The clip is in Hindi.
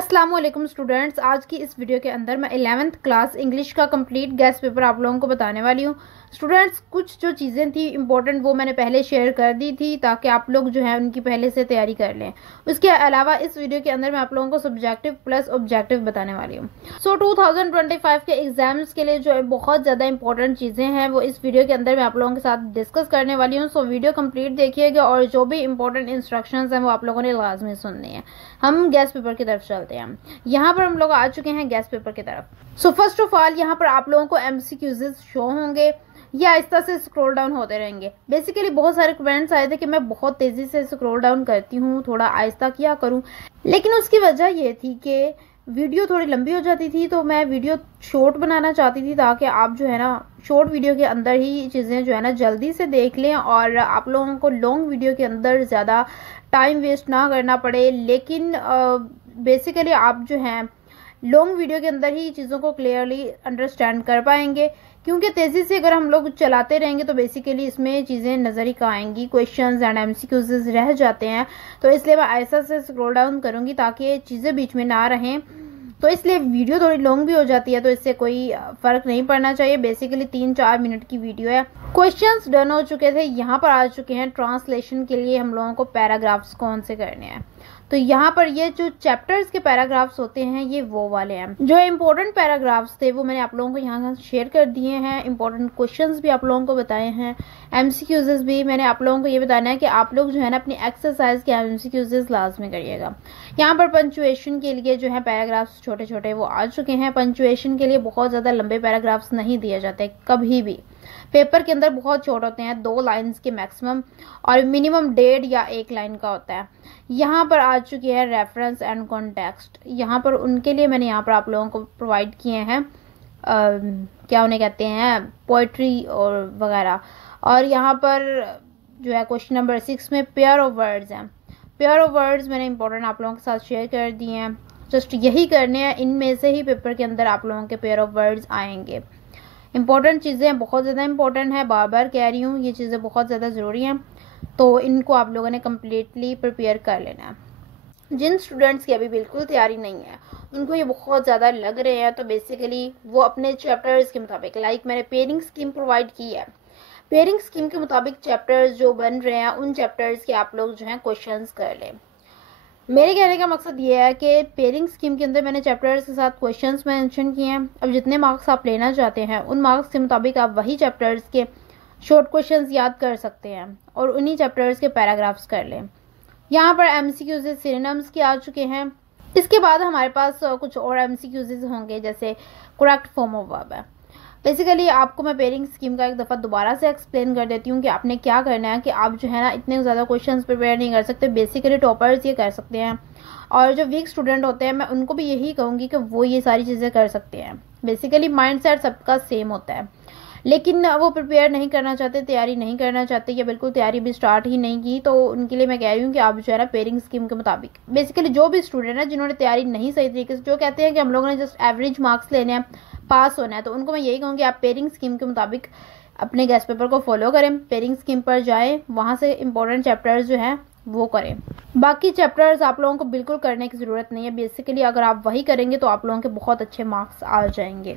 अस्सलाम वालेकुम स्टूडेंट्स। आज की इस वीडियो के अंदर मैं 11th क्लास इंग्लिश का कंप्लीट गेस्ट पेपर आप लोगों को बताने वाली हूँ। स्टूडेंट्स, कुछ जो चीज़ें थी इंपॉर्टेंट वो मैंने पहले शेयर कर दी थी ताकि आप लोग जो है उनकी पहले से तैयारी कर लें। उसके अलावा इस वीडियो के अंदर मैं आप लोगों को सब्जेक्टिव प्लस ऑब्जेक्टिव बताने वाली हूँ। 2025 के एग्जाम्स के लिए जो है बहुत ज़्यादा इंपॉर्टेंट चीज़ें हैं वो इस वीडियो के अंदर मैं आप लोगों के साथ डिस्कस करने वाली हूँ। सो वीडियो कंप्लीट देखिएगा और जो भी इंपॉर्टेंट इंस्ट्रक्शंस हैं वो आप लोगों ने लाजमी सुननी है। हम गेस्ट पेपर की तरफ चलते हैं। यहाँ पर हम लोग आ चुके हैं गेस्ट पेपर की तरफ। सो फर्स्ट ऑफ ऑल यहाँ पर आप लोगों को एमसीक्यूज शो होंगे, ये आहिस्ता से स्क्रॉल डाउन होते रहेंगे। बेसिकली बहुत सारे कमेंट्स आए थे कि मैं बहुत तेजी से स्क्रॉल डाउन करती हूँ, थोड़ा आहिस्ता किया करूँ, लेकिन उसकी वजह ये थी कि वीडियो थोड़ी लंबी हो जाती थी तो मैं वीडियो शॉर्ट बनाना चाहती थी ताकि आप जो है ना शॉर्ट वीडियो के अंदर ही चीज़ें जो है ना जल्दी से देख लें और आप लोगों को लॉन्ग वीडियो के अंदर ज़्यादा टाइम वेस्ट ना करना पड़े। लेकिन बेसिकली आप जो हैं लॉन्ग वीडियो के अंदर ही चीज़ों को क्लियरली अंडरस्टैंड कर पाएंगे, क्योंकि तेज़ी से अगर हम लोग चलाते रहेंगे तो बेसिकली इसमें चीज़ें नज़र ही कहाँ आएंगी, क्वेश्चंस एंड एमसीक्यूज रह जाते हैं। तो इसलिए मैं ऐसा से स्क्रॉल डाउन करूँगी ताकि चीज़ें बीच में ना रहें। तो इसलिए वीडियो थोड़ी लॉन्ग भी हो जाती है तो इससे कोई फ़र्क नहीं पड़ना चाहिए। बेसिकली 3-4 मिनट की वीडियो है। क्वेश्चंस डन हो चुके थे, यहाँ पर आ चुके हैं ट्रांसलेशन के लिए हम लोगों को पैराग्राफ्स कौन से करने हैं। तो यहाँ पर ये जो चैप्टर्स के पैराग्राफ्स होते हैं ये वो वाले हैं। जो इम्पोर्टेंट पैराग्राफ्स थे वो मैंने आप लोगों को यहाँ शेयर कर दिए हैं। इंपॉर्टेंट क्वेश्चंस भी आप लोगों को बताए हैं, एमसीक्यूज़ भी मैंने आप लोगों को ये बताना है कि आप लोग जो है ना अपनी एक्सरसाइज के एमसीक्यूज़ लाजमी करिएगा। यहाँ पर पंचुएशन के लिए जो है पैराग्राफ्स छोटे छोटे वो आ चुके हैं। पंचुएशन के लिए बहुत ज़्यादा लंबे पैराग्राफ्स नहीं दिए जाते कभी भी, पेपर के अंदर बहुत शॉर्ट होते हैं, 2 लाइन्स के मैक्सिमम और मिनिमम 1.5 या 1 लाइन का होता है। यहाँ पर आ चुकी है रेफरेंस एंड कॉन्टेक्स्ट। यहाँ पर उनके लिए मैंने यहाँ पर आप लोगों को प्रोवाइड किए हैं क्या उन्हें कहते हैं, पोइट्री और वगैरह। और यहाँ पर जो है क्वेश्चन नंबर 6 में पेयर ऑफ वर्ड्स हैं। पेयर ऑफ वर्ड्स मैंने इंपॉर्टेंट आप लोगों के साथ शेयर कर दिए हैं। जस्ट यही करने हैं, इनमें से ही पेपर के अंदर आप लोगों के पेयर ऑफ वर्ड्स आएंगे। इंपॉर्टेंट चीज़ें बहुत ज़्यादा इंपॉर्टेंट है, बार बार कह रही हूँ, ये चीज़ें बहुत ज़्यादा ज़रूरी हैं, तो इनको आप लोगों ने कम्प्लीटली प्रिपेयर कर लेना है। जिन स्टूडेंट्स की अभी बिल्कुल तैयारी नहीं है, उनको ये बहुत ज़्यादा लग रहे हैं, तो बेसिकली वो अपने चैप्टर्स के मुताबिक, लाइक मैंने पेयरिंग स्कीम प्रोवाइड की है, पेयरिंग स्कीम के मुताबिक चैप्टर्स जो बन रहे हैं उन चैप्टर्स के आप लोग जो हैं क्वेश्चंस कर लें। मेरे कहने का मकसद ये है कि पेयरिंग स्कीम के अंदर मैंने चैप्टर्स के साथ क्वेश्चंस मेंशन किए हैं। अब जितने मार्क्स आप लेना चाहते हैं उन मार्क्स के मुताबिक आप वही चैप्टर्स के शॉर्ट क्वेश्चंस याद कर सकते हैं और उन्हीं चैप्टर्स के पैराग्राफ्स कर लें। यहाँ पर एमसीक्यूज सिनोनिम्स के आ चुके हैं। इसके बाद हमारे पास कुछ और एमसीक्यूज होंगे, जैसे करेक्ट फॉर्म ऑफ वर्ब है। बेसिकली आपको मैं पेयरिंग स्कीम का एक दफ़ा दोबारा से एक्सप्लेन कर देती हूँ कि आपने क्या करना है कि आप जो है ना इतने ज़्यादा क्वेश्चंस प्रिपेयर नहीं कर सकते। बेसिकली टॉपर्स ये कर सकते हैं और जो वीक स्टूडेंट होते हैं मैं उनको भी यही कहूँगी कि वो ये सारी चीज़ें कर सकते हैं। बेसिकली माइंडसेट सबका सेम होता है, लेकिन वो प्रिपेयर नहीं करना चाहते, तैयारी नहीं करना चाहते या बिल्कुल तैयारी भी स्टार्ट ही नहीं की, तो उनके लिए मैं कह रही हूँ कि आप जो है ना पेयरिंग स्कीम के मुताबिक, बेसिकली जो भी स्टूडेंट है जिन्होंने तैयारी नहीं सही तरीके से, जो कहते हैं कि हम लोगों ने जस्ट एवरेज मार्क्स लेने हैं, पास होना है, तो उनको मैं यही कहूँगी आप पेयरिंग स्कीम के मुताबिक अपने गेस्ट पेपर को फॉलो करें, पेयरिंग स्कीम पर जाएं, वहाँ से इंपॉर्टेंट चैप्टर्स जो हैं वो करें। बाकी चैप्टर्स आप लोगों को बिल्कुल करने की ज़रूरत नहीं है। बेसिकली अगर आप वही करेंगे तो आप लोगों के बहुत अच्छे मार्क्स आ जाएंगे।